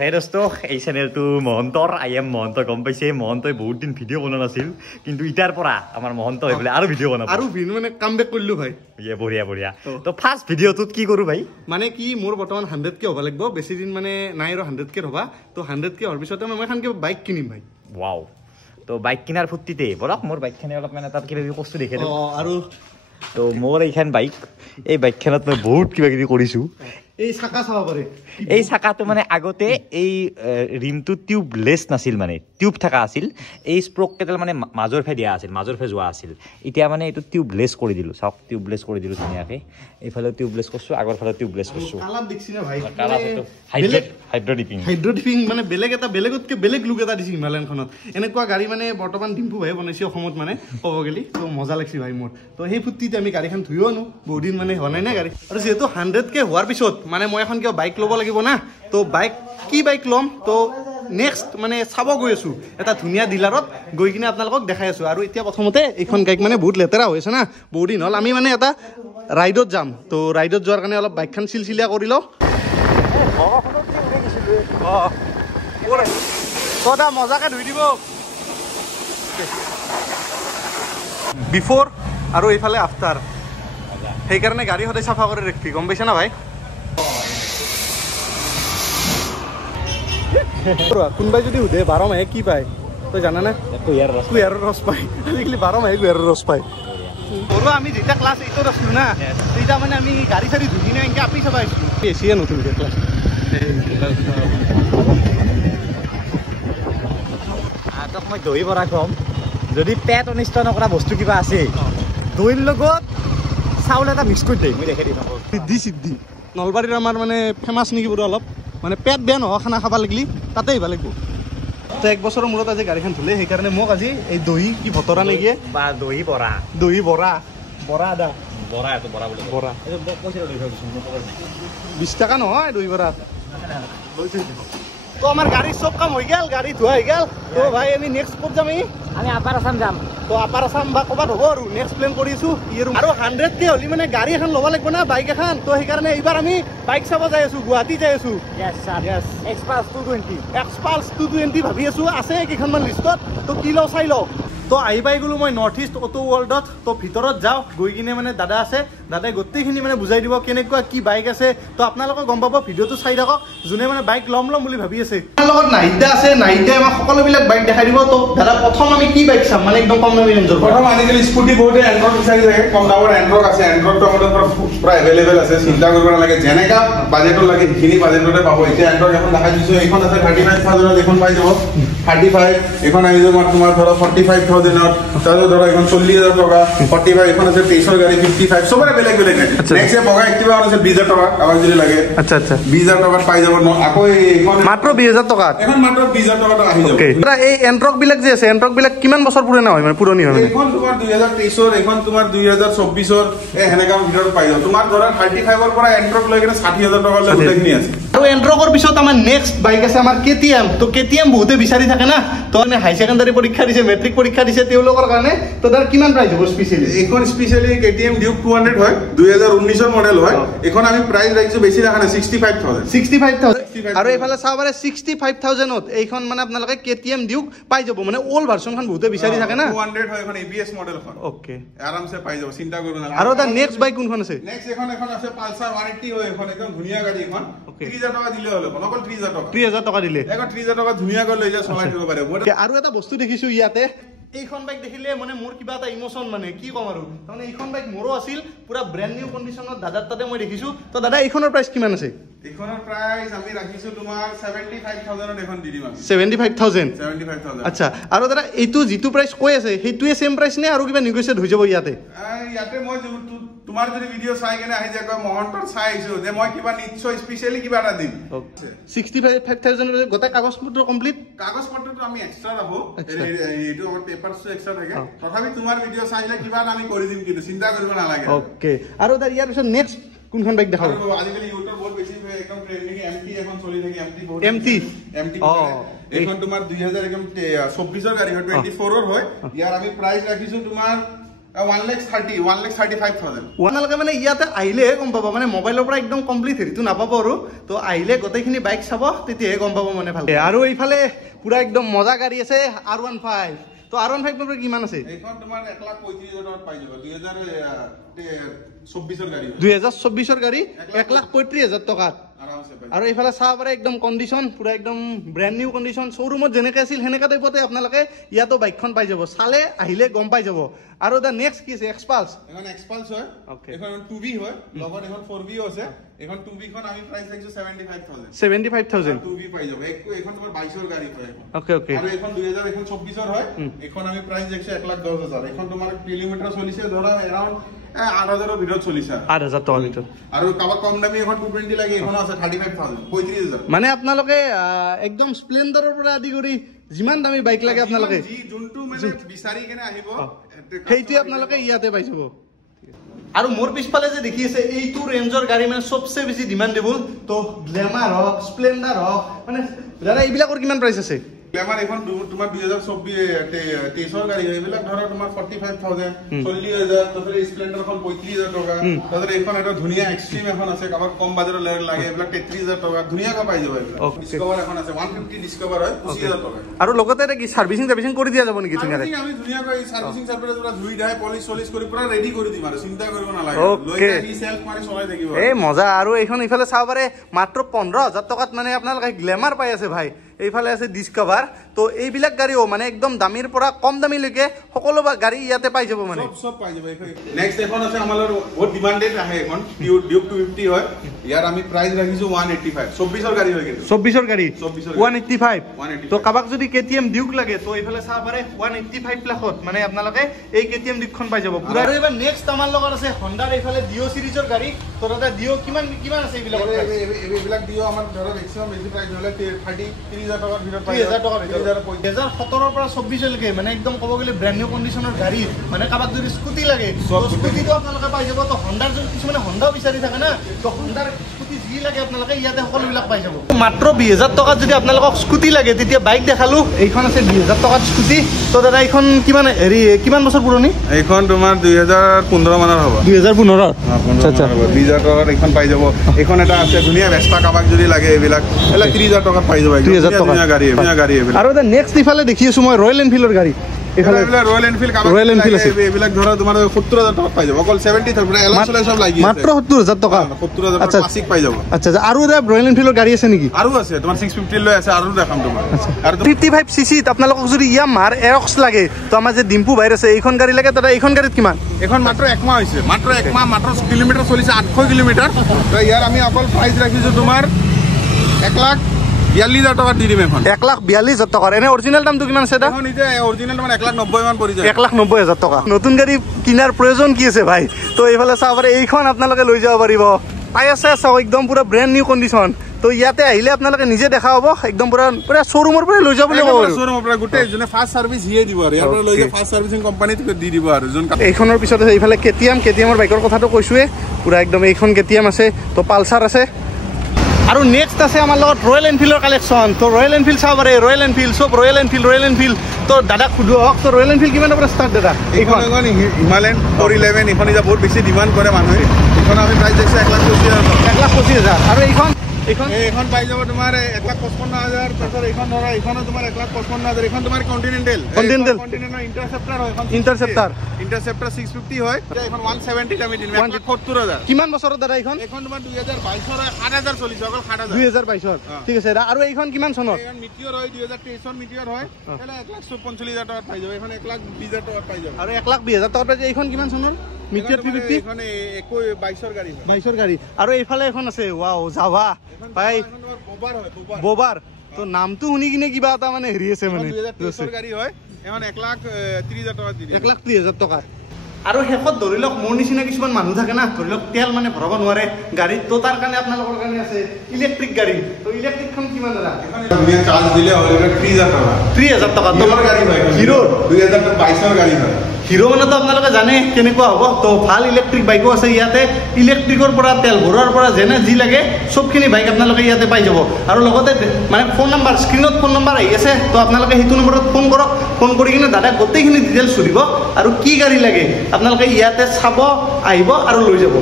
হে দোস্ত এই চ্যানেলটো মহন্তৰ আই এম মহন্ত গম পাইছে মহন্তই বহুত দিন ভিডিঅ' বনোৱা নাছিল কিন্তু ইটাৰ পৰা আমাৰ মহন্ত হৈ বোলে আৰু ভিডিঅ' বনাব আৰু মানে কামবেক কৰিলো ভাই ইয়ে বঢ়িয়া বঢ়িয়া তো ফাৰ্ষ্ট ভিডিঅ'টোত কি কৰো ভাই মানে কি মোৰ বৰ্তমান 100k হ'ব লাগিব বেছি দিন মানে নাই আৰু 100k হ'বা তো 100k হোৱাৰ পিছতে মই এখনকে বাইক কিনিম ভাই ওয়াও তো বাইক কিনাৰ ফুৰ্তিতে বলক মোৰ বাইকখনে অলপ মানে তাত কিবা কিবি বস্তু দেখে আৰু তো মোৰ এইখন বাইক এই বাইকখনত মই বহুত কিবা কিবি কৰিছো এই চাকা চাব পাৰে এই চাকাটো মানে আগতে এই ৰিমটো টিউবলেছ নাছিল মানে টিউব থকা আছিল এই স্প্ৰক কেডাল মানে মাজৰ ফে দিয়া আছিল মাজৰ ফে যোৱা আছিল এতিয়া মানে এইটো টিউবলেছ কৰি দিলো চাওক টিউবলেছ কৰি দিলো ধুনীয়াকৈ এইফালে টিউবলেছ কৰিছো আগৰ ফালে টিউবলেছ কৰিছো কালাৰ দেখছি না ভাই কালাৰটো হাইড্ৰডিপিং মানে বেলেগতকে বেলেগ লুক এটা দিছি হিমালয়ানখনত এনেকুৱা গাড়ী মানে বৰ্তমান ডিম্পু ভাই বনাইছে অসমত মানে ক'ব গেলি তো মজা লাগছি ভাই মোৰ তো সেই ফুৰ্তিতে আমি গাড়ীখন ধুইও আনো বহুত দিন মানে হোৱা নাই না গাড়ী আৰু যেহেতু 100k হোৱাৰ পিছত মানে মই এখন কিবা বাইক ল'ব লাগিব না তো বাইক কি বাইক ল'ম তো নেক্সট মানে চাব গৈ আছো এটা ধুনীয়া ডিলাৰত গৈ কিনে আপোনালোকক দেখাই আছো আৰু এতিয়া প্ৰথমতে এইখন গাড়ী মানে বহুত লেতেৰা হৈ আছে না বহুত দিন হ'ল আমি মানে এটা ৰাইডত যাম তো ৰাইডত যোৱাৰ কাৰণে অলপ বাইকখন চিলচিলীয়া কৰি লওঁ কদা মজাকে ধুই দিব বিফোৰ আৰু এইফালে আফটাৰ সেইকাৰণে গাড়ী সদায় চাফা কৰি ৰাখিবি গম পাইছা না ভাই কোনোবাই যদি সুধে 12 মাহে কি পায় তই জানা না কুঁহিয়াৰৰ ৰস পায় আজিকালি 12 মাহে কুঁহিয়াৰৰ ৰস পায় সৰু আমি যেতিয়া ক্লাছ 8ত আছিলোঁ না তেতিয়া মানে আমি গাড়ী চাড়ী ধুই কিনে এনেকৈ আপি চাব আহিছিলোঁ বেছিয়ে নতুনকৈ ক্লাছ তোক মই দহি ভৰাই খুৱাম যদি পেট অনিষ্ট নকৰা বস্তু কিবা আছে দৈৰ লগত চাউল এটা মিক্স কৰি দেই মই দেখাই দিম সিদ্ধি নলবাৰীৰ আমাৰ মানে ফেমাছ নেকি বোলো অলপ মানে পেট বেয়া নহয় খানা খাব লাগিলে তাতে আহিব লাগিব তো 1 বছৰৰ মূৰত আজি গাড়ীখন ধুলে সেইকাৰণে মোক আজি এই দহি কি ভতৰা নেকি বা দহি বৰা আদা বৰা 20 টকা নহয় দহি বৰা তো আমাৰ গাড়ী চব কাম হৈ গেল গাড়ী ধোৱা হৈ গেল তো ভাই আমি নেক্সট ক'ত যাম আমি আপাৰ আছাম যাম তো আপাৰ আছাম বা ক'ৰবাত হ'ব আৰু নেক্সট প্লেন কৰিছো আৰু 100k হ'লে মানে গাড়ী এখন ল'ব লাগিব না বাইক এখন তো সেইকাৰণে এইবাৰ আমি বাইক চাব যাই আছো গুৱাহাটী যাই আছো এক্সপালছ 220 ভাবি আছো আছে কেইখনমান লিষ্টত তো কি লওঁ চাই লওঁ তো আহিবাই গ'লো মই নৰ্থ ইষ্ট অটো ৱৰ্ল্ডত তো ভিতৰত যাওঁ গৈ কিনে মানে দাদা আছে দাদাই গোটেইখিনি মানে বুজাই দিব কেনেকুৱা কি বাইক আছে তো আপোনালোকে গম পাব ভিডিঅ'টো চাই থাকক যোনে মানে বাইক ল'ম বুলি ভাবি আছে তাৰ লগত নাহিদা আছে নাহিদাই আমাক সকলোবিলাক বাইক দেখাই দিব তো দাদা প্ৰথম আমি কি বাইক চাম মানে একদম কম দামী ৰেঞ্জৰ প্ৰথম আজিকালি স্কুটি বহুতে এন্ড্ৰইড বিচাৰি থাকে কম দামৰ এন্ড্ৰইড আছে এন্ড্ৰইডটো আমাদেৰ পুৰা এভেইলেবল আছে চিন্তা কৰিব নালাগে যেনেকা বাজেটৰ লাগে সেইখিনি বাজেটতে পাব এতিয়া এন্ড্ৰইড এখন দেখাই দিছো এইখন আছে 35000 এখন পাই যাব 35 এখন আহি যাব তোমাৰ ধৰ 45000 তাহলে ধরো এখন 40000 টাকা 45 এখন আছে 23 গাড়ি 55 সবরে বেলেগ বেলেগ নেক্সট বগা একটিভা আছে 20000 টাকা আবার যদি লাগে আচ্ছা 20000 টাকা পাই যাব আকৌ এখন মাত্ৰ 20000 টাকা এখন মাত্ৰ 20000 টাকা আহি যাব এটা এই এন্ট্ৰক বিলাক যে আছে এন্ট্ৰক বিলাক কিমান বছৰ পুৰণা হয় মানে পুৰণি হয় এখন তোমাৰ 2023 ৰ এখন তোমাৰ 2024 ৰ এই হেনেকা ভিতৰত পাই যাব তোমাৰ ধৰা 35 ৰ পৰা এন্ট্ৰক লৈ কিনে 60000 টাকা লৈ গোটেইখিনি আছে আৰু এন্ট্ৰকৰ পিছত আমাৰ নেক্সট বাইক আছে আমাৰ কেটিএম তো কেটিএম বহুতে বিচাৰি থাকে না তো মানে হাই সেকেন্ডাৰী পৰীক্ষা দিছে মেট্ৰিক পৰীক্ষা দিছে তেওঁলোকৰ কাৰণে তো তাৰ কিমান প্ৰাইস হ'ব স্পেশালি এখন স্পেশালি কেটিএম ডিউক 200 হয় 2019 ৰ মডেল হয় এখন আমি প্ৰাইস ৰাখিছো বেছি ৰাখা নাই 65000 আৰু এইফালে চাব পাৰে 65000 ত এইখন মানে আপোনালোকে কেটিএম ডিউক পাই যাব মানে ওল্ড ভাৰ্চনখন বহুতে বিচাৰি থাকে না 200 হয় এখন এবিএছ মডেল হয় ওকে আৰামছে পাই যাব চিন্তা কৰিব নালাগে আৰু তাৰ নেক্সট বাইক কোনখন আছে নেক্সট এখন আছে পালসাৰ 180 হয় এখন একদম ধুনীয়া গাড়ী এখন 3000 টাকা দিলে হলো অকল 3000 টাকা দিলে এখন 3000 টাকা ধুনীয়াকৈ লৈ যা চলাই দিব পাৰে আৰু এটা বস্তু দেখিছো ইয়াতে এইখন বাইক দেখিলে মানে মোৰ কিবা এটা ইমোশন মানে কি কম আৰু মানে এইখন বাইক মোৰো আছিল পুৰা ব্ৰ্যান্ড নিউ কন্ডিশনত দাদাৰ তাতে মই দেখিছো তো দাদা এইখনৰ প্ৰাইস কিমান আছে এইখনৰ প্ৰাইস আমি ৰাখিছো তোমাৰ 75000 ত এখন দি দিম 75000 আচ্ছা আৰু দাদা এইটো যিটো প্ৰাইস কৈ আছে সেইটোৱে সেম প্ৰাইস নে আৰু কিবা নেগোচিয়েট হৈ যাব ইয়াতে মই তোমাৰ যদি ভিডিও চাই কেনে আহি যায় মহন্তৰ চাইছো যে মই কিবা নিশ্চয় স্পেশালি কিবা এটা দিম 65000 গোটেই কাগজ পত্ৰ কমপ্লিট কাগজ পত্ৰটো আমি এক্সট্ৰা ৰাখো এইটো আমাৰ পেপাৰছ এক্সট্ৰা থাকে তথাপি তোমাৰ ভিডিও চাইলে কিবা আমি কৰি দিম কিন্তু চিন্তা কৰিব নালাগে ওকে আৰু দাদা ইয়াৰ পিছত নেক্সট কোনখন বাইক দেখাব আজিকালি ইউটিউব বহুত বেছি একদম ট্ৰেন্ডিং এমটি এখন চলি থাকে এমটি এখন তোমাৰ 2024 ৰ গাড়ী হয় 24 ৰ হয় ইয়াৰ আমি প্ৰাইস ৰাখিছো তোমাৰ 1,30,000 আপোনালোকে মানে ইয়াতে আহিলেহে গম পাব মানে মোবাইলৰ পৰা একদম কমপ্লিট হেৰিটো নাপাব আৰু তো আহিলে গোটেইখিনি বাইক চাব তেতিয়াহে গম পাব মানে ভালকে আৰু এইফালে পুৰা একদম মজা গাড়ী আছে R15 তো R15 নম্বৰ কিমান আছে এইখন তোমাৰ 1,35,000 টকাত পাই যাব 2024 গাড়ী 2024 গাড়ী 1,35,000 টকাত আৰামছে পাই আৰু এইফালে চাহ পাৰে একদম কণ্ডিশ্যন পুৰা একদম ব্ৰেণ্ড নিউ কণ্ডিশ্যন শ্ব'ৰুমত যেনেকৈ আছিল সেনেকা টাইপতে আপোনালোকে ইয়াতো বাইকখন পাই যাব চালে আহিলে গম পাই যাব আৰু দা নেক্সট কি আছে এক্সপালছ এখন এক্সপালছ হয় এখন 2B হয় লগত এখন 4B আছে এখন 2B খন আমি প্রাইস রাখছো 75,000 2B পাই যাব এখন তোমার 22 এর গাড়ি হয় ওকে ওকে আর এখন 2024 এর হয় এখন আমি প্রাইস রাখছি 1,10,000 এখন তোমার কিলোমিটার চলিছে ধরা अराउंड 8,000 এর ভিতর চলিছে 8,000 টাকা লিটার আর কাবা কম দামি এখন 220 লাগে এখন আছে 35,000 35,000 মানে আপোনালোকে একদম স্প্লেন্ডাৰৰ পৰা আদি কৰি যিমান দামি বাইক লাগে আপোনালোকে জি জুনটো মানে বিচাৰি কেনে আহিব সেইটি আপোনালোকে ইয়াতে পাই যাব আৰু মোৰ পিছফালে যে দেখি আছে এইটো ৰেঞ্জৰ গাড়ী মানে সবচে বেছি ডিমান্ডেবল তো গ্ল্যামাৰ হক স্প্লেন্ডাৰ হক মানে দাদা এইবিলাকৰ কিমান প্ৰাইস আছে গ্ল্যামার এখন তোমার 2023 এর গাড়ি হইবলা ধরো তোমার 45,000 40,000 তারপরে স্প্লেন্ডার এখন 35,000 টাকা তারপরে এখন এটা ধুনিয়া এক্সট্রিম এখন আছে আবার কম বাজারে লাগে এগুলা 33,000 টাকা ধুনিয়া কা পাই যাবে ডিসকভার এখন আছে 150 ডিসকভার হয় 25,000 টাকা আৰু লগতে এটা কি সাৰ্ভিসিং কৰি দিয়া যাব নেকি তুমি আমি ধুনিয়া কৈ সাৰ্ভিসিং সাৰ্ভিস পুৰা ধুই ডাই পলিশ সলিশ কৰি পুৰা ৰেডি কৰি দিম আৰু চিন্তা কৰিব নালাগে লৈ আহি সেলফ মাৰি চলাই থাকিব এই মজা আৰু এইখন ইফালে চাব পাৰে মাত্ৰ 15,000 টকাত মানে আপোনালোকে গ্ল্যামাৰ পাই আছে ভাই এইফালে আছে ডিসকভাৰ তো এইবিলাক গাড়ীও মানে একদম দামীৰ পৰা কম দামীলৈকে সকলো গাড়ী ইয়াতে পাই যাব মানে সব পাই যাব নেক্সট এখন আছে আমাৰ বহুত ডিমান্ডেড আহে এখন ডিউক 250 হয় ইয়াৰ আমি প্ৰাইস ৰাখিছো 185 24 এর গাড়ী হয় কিন্তু 24 এর গাড়ী 185 তো কাবাক যদি কেটিএম ডিউক লাগে তো এইফালে চাব পাৰে 185 লাখত মানে আপোনালোকে এই কেটিএম ডিউকখন পাই যাব পুৰা আৰু এবাৰ নেক্সট আমাৰ লগত আছে হন্ডাৰ এইফালে ডিও সিৰিজৰ গাড়ী তো দাদা ডিও কিমান আছে এইবিলাক ডিও আমাৰ ধৰা ম্যাক্সিমাম বেছি প্ৰাইস হলে 30,000 টাকাৰ ভিতৰত পাই 30,000 টাকাৰ ভিতৰত 2017 পৰা 24 লৈকে মানে একদম ক'ব গ'লে ব্ৰ্যান্ড নিউ কন্ডিশনৰ গাড়ী মানে কাবাক যদি স্কুটি লাগে তো স্কুটিটো আপোনালোকে পাই যাব তো হন্ডাৰ যদি কিছুমানে হন্ডাও বিচাৰি থাকে না তো হন্ডাৰ স্কুটি যি লাগে আপোনালোকে ইয়াতে সকলোবিলাক পাই যাব মাত্ৰ 20,000 টকাত যদি আপোনালোকক স্কুটি লাগে তেতিয়া বাইক দেখালো এইখন আছে 20,000 টকাত স্কুটি তো দাদা এইখন কিমান কিমান বছৰ পুৰণি এইখন তোমাৰ 2015 মানৰ হ'ব 2015 আচ্ছা আচ্ছা 20,000 টকাত এইখন পাই যাব এইখন এটা আছে ধুনিয়া ভেস্পা কাবাক যদি লাগে এইবিলাক এলা 30,000 টকাত পাই যাব 30,000 টকা গাড়ী এইবিলাক আৰু দা নেক্সট ইফালে দেখি আছো মই ৰয়েল এনফিল্ডৰ গাড়ী এফালে ৰয়্যাল এনফিল্ড কাবাক ৰয়্যাল এনফিল্ড আছে এইবিলাক ধৰা তোমাৰ 70,000 টাকা পাই যাব অকল 70,000 পুৰা এলাচলে সব লাগি আছে মাত্ৰ 70,000 টকা 70,000 টাকা ক্লাসিক পাই যাব আচ্ছা আৰু দা ৰয়েল এনফিল্ডৰ গাড়ী আছে নেকি আৰু আছে তোমাৰ 650 লৈ আছে আৰু দেখাম তোমাৰ আৰু 55 সিসি আপোনালোকক যদি ইয়ামাৰ এৰক্স লাগে তো আমাৰ যে ডিম্পু ভাইৰ আছে এইখন গাড়ী লাগে দাদা এইখন গাড়ীত কিমান এখন মাত্ৰ 1 মাহ হৈছে মাত্ৰ 1 মাহ মাত্ৰ কিলোমিটাৰ চলিছে 800 কিলোমিটাৰ তো ইয়াৰ আমি অকল প্ৰাইস ৰাখিছো তোমাৰ 1,42,000 টাকা দি দিম এখন 1,42,000 টাকা এনে অৰিজিনাল দামটো কিমান আছে দা এখন নিজে অৰিজিনাল মানে 1,90,000 মান পৰি যায় 1,90,000 টাকা নতুন গাড়ী কিনাৰ প্ৰয়োজন কি আছে ভাই তো এইফালে চাব পাৰে এইখন আপোনালোকে লৈ যাব পাৰিব পাই আছে চাও একদম পুৰা ব্র্যান্ড নিউ কন্ডিশন তো ইয়াতে আহিলে আপোনালোকে নিজে দেখা হ'ব একদম পুৰা শ্বৰুমৰ পৰা লৈ যাব বুলি ক'ব শ্বৰুমৰ পৰা গোটেই জনে ফাৰ্স্ট সাৰ্ভিস হিয়ে দিব আৰু ইয়াৰ পৰা লৈ যায় ফাৰ্স্ট সাৰ্ভিসিং কোম্পানী থেকে দি দিব আৰু জন এইখনৰ পিছত আছে এইফালে কেটিএমৰ বাইকৰ কথাটো কৈছোৱে পুৰা একদম এইখন কেটিএম আছে তো পালসাৰ আছে আৰু নেক্সট আছে আমাৰ লগত ৰয়েল এনফিল্ডৰ কালেকশ্যন তো ৰয়েল এনফিল্ড চাব পাৰে ৰয়েল এনফিল্ড সব ৰয়েল এনফিল্ড তো দাদা খুদু হওক তো ৰয়েল এনফিল্ড কিমানৰ পৰা ষ্টাৰ্ট দাদা এইখন হিমালয়ান 411 এইখন এটা বহুত বেছি ডিমান্ড কৰে মানুহে এইখন আমি প্ৰাইস দিছো 1,25,000 আৰু এইখন পাই যাব তোমাৰ 1,55,000 তাৰপিছত এইখন ধৰা এইখনো তোমাৰ 1,55,000 এইখন তোমাৰ কন্টিনেন্টাল ইন্টাৰসেপ্টাৰ হয় এখন ইন্টাৰসেপ্টাৰ 650 হয় এইখন 170 দামি দিন 1,70,000 কিমান বছৰৰ দাদা এইখন তোমাৰ 2022 হয় 7,000 চলিছে অকল 7,000 2022 ঠিক আছে আৰু এইখন কিমান চনৰ এইখন মিটিঅৰ হয় 2023 চন মিটিঅৰ হয় এলা 1,45,000 টাকা পাই যাব এইখন 1,20,000 টাকা পাই যাব আৰু 1,20,000 টাকা পাই এইখন কিমান চনৰ মিটিঅৰ 350 এইখন 22 এৰ গাড়ী হয় 22 এৰ গাড়ী আৰু এইফালে এখন আছে ওয়াও জাভা ভাই বোবাৰ তো নামটো শুনি কিনে কিবা এটা মানে হেৰি আছে মানে 2023 এর গাড়ী হয় এখন 1,30,000 টাকা দি দিম 1,30,000 টাকা আৰু শেষত ধৰি লওক মোৰ নিচিনা কিছুমান মানুহ থাকে না ধৰি লওক তেল মানে ভৰাব নোৱাৰে গাড়ীত তো তাৰ কাৰণে আপোনালোকৰ কাৰণে আছে ইলেক্ট্ৰিক গাড়ী তো ইলেক্ট্ৰিকখন কিমান দাদা দুনিয়া চার্জ দিলে হবে 30,000 টাকা 30,000 টাকা তোমার গাড়ী হয় হিরো 2022 এর গাড়ী হয় হিৰো মানেতো আপোনালোকে জানে কেনেকুৱা হ'ব তো ভাল ইলেক্ট্ৰিক বাইকো আছে ইয়াতে ইলেক্ট্ৰিকৰ পৰা তেল ভৰোৱাৰ পৰা যেনে যি লাগে চবখিনি বাইক আপোনালোকে ইয়াতে পাই যাব আৰু লগতে মানে ফোন নাম্বাৰ স্ক্ৰীনত ফোন নাম্বাৰ আহি আছে তো আপোনালোকে সেইটো নম্বৰত ফোন কৰক ফোন কৰি কিনে দাদা গোটেইখিনি ডিটেইলছ সুধিব আৰু কি গাড়ী লাগে আপোনালোকে ইয়াতে চাব আহিব আৰু লৈ যাব